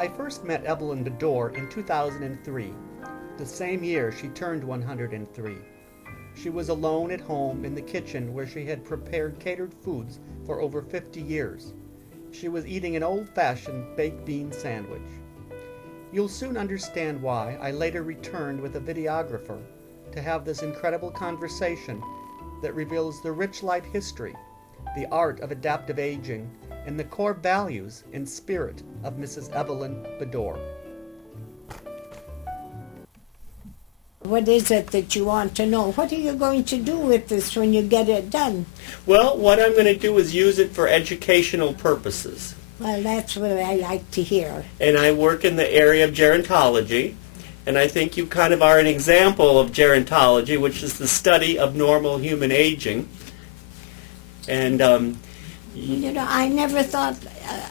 I first met Evelyn Bedore in 2003, the same year she turned 103. She was alone at home in the kitchen where she had prepared catered foods for over 50 years. She was eating an old-fashioned baked bean sandwich. You'll soon understand why I later returned with a videographer to have this incredible conversation that reveals the rich life history, the art of adaptive aging, and the core values and spirit of Mrs. Evelyn Bedore. What is it that you want to know? What are you going to do with this when you get it done? Well, what I'm going to do is use it for educational purposes. Well, that's what I like to hear. And I work in the area of gerontology, and I think you kind of are an example of gerontology, which is the study of normal human aging. And you know, I never thought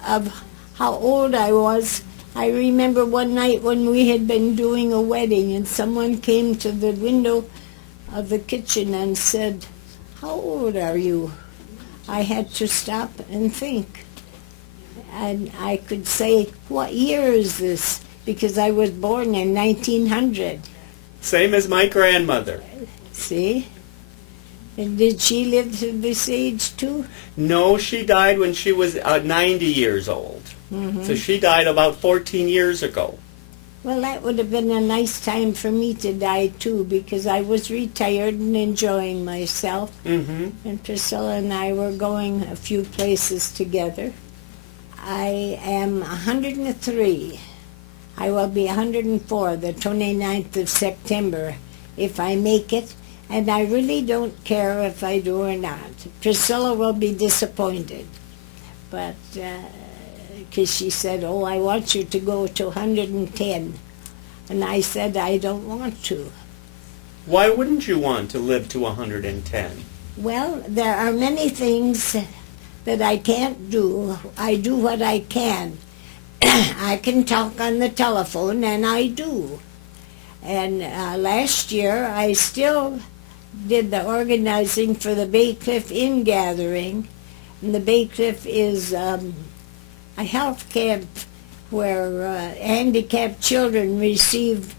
of how old I was. I remember one night when we had been doing a wedding and someone came to the window of the kitchen and said, "How old are you?" I had to stop and think. And I could say, "What year is this?" Because I was born in 1900. same as my grandmother. See? And did she live to this age too? No, she died when she was 90 years old. Mm-hmm. So she died about 14 years ago. Well, that would have been a nice time for me to die too, because I was retired and enjoying myself. Mm-hmm. And Priscilla and I were going a few places together. I am 103. I will be 104 the 29th of September if I make it. And I really don't care if I do or not. Priscilla will be disappointed. But, because she said, "Oh, I want you to go to 110. And I said, "I don't want to." Why wouldn't you want to live to 110? Well, there are many things that I can't do. I do what I can. I can talk on the telephone, and I do. And last year, I still did the organizing for the Bay Cliff Inn Gathering. And the Bay Cliff is a health camp where handicapped children receive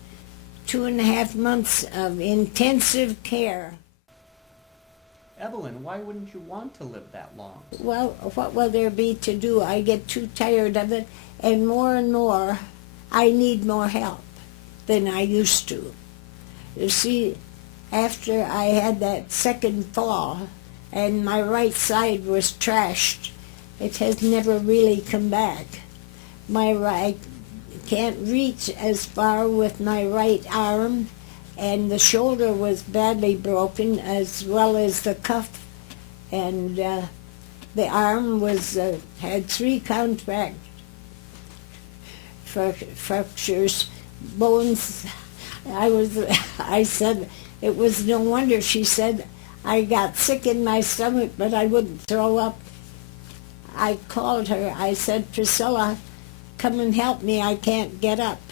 2.5 months of intensive care. Evelyn, why wouldn't you want to live that long? Well, what will there be to do? I get too tired of it, and more, I need more help than I used to. You see, after I had that second fall, and my right side was trashed, it has never really come back. My right can't reach as far with my right arm, and the shoulder was badly broken, as well as the cuff, and the arm was had 3 contract fractures, bones. I said it was no wonder. She said I got sick in my stomach, but I wouldn't throw up. I called her. I said, "Priscilla, come and help me. I can't get up."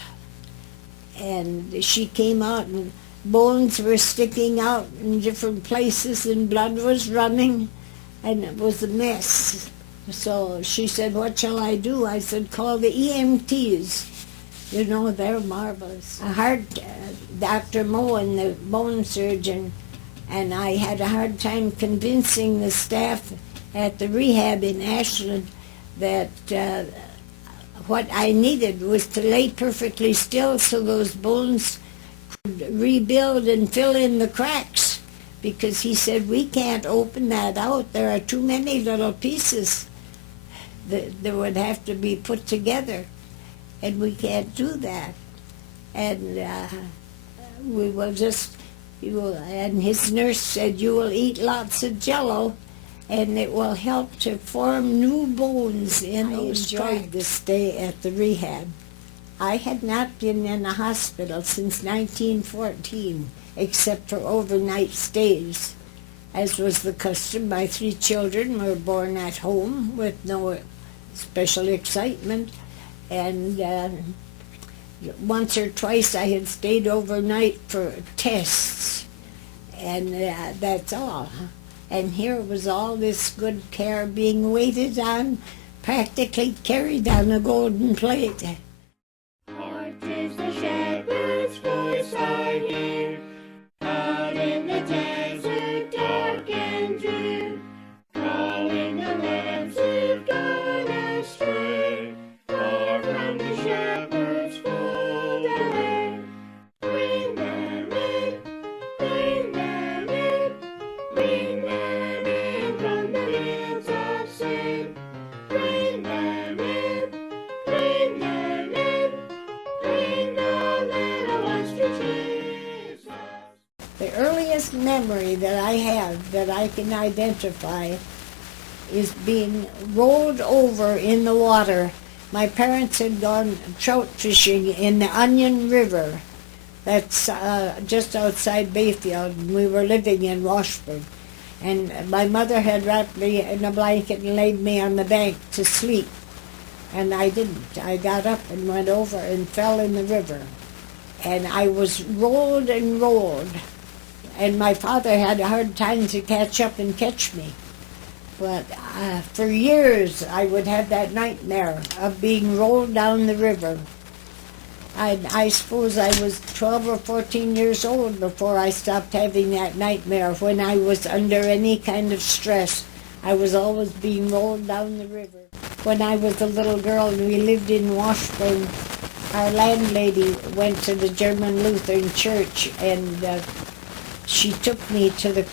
And she came out, and bones were sticking out in different places, and blood was running, and it was a mess. So she said, "What shall I do?" I said, "Call the EMTs. You know, they're marvelous." A hard Dr. Moen, the bone surgeon, and I had a hard time convincing the staff at the rehab in Ashland that what I needed was to lay perfectly still so those bones could rebuild and fill in the cracks, because he said, "We can't open that out. There are too many little pieces that would have to be put together, and we can't do that. And we will just, and his nurse said, "You will eat lots of Jell-O, and it will help to form new bones in those tracks." I enjoyed this stay at the rehab. I had not been in a hospital since 1914, except for overnight stays. As was the custom, my 3 children were born at home with no special excitement, and once or twice I had stayed overnight for tests, and that's all. And here was all this good care being waited on, practically carried on a golden plate. memory that I have that I can identify is being rolled over in the water. My parents had gone trout fishing in the Onion River. That's just outside Bayfield, and we were living in Washburn. And my mother had wrapped me in a blanket and laid me on the bank to sleep. And I didn't. I got up and went over and fell in the river. And I was rolled and rolled. And my father had a hard time to catch up and catch me. But for years I would have that nightmare of being rolled down the river. I suppose I was 12 or 14 years old before I stopped having that nightmare. When I was under any kind of stress, I was always being rolled down the river. When I was a little girl and we lived in Washburn, our landlady went to the German Lutheran church, and she took me to the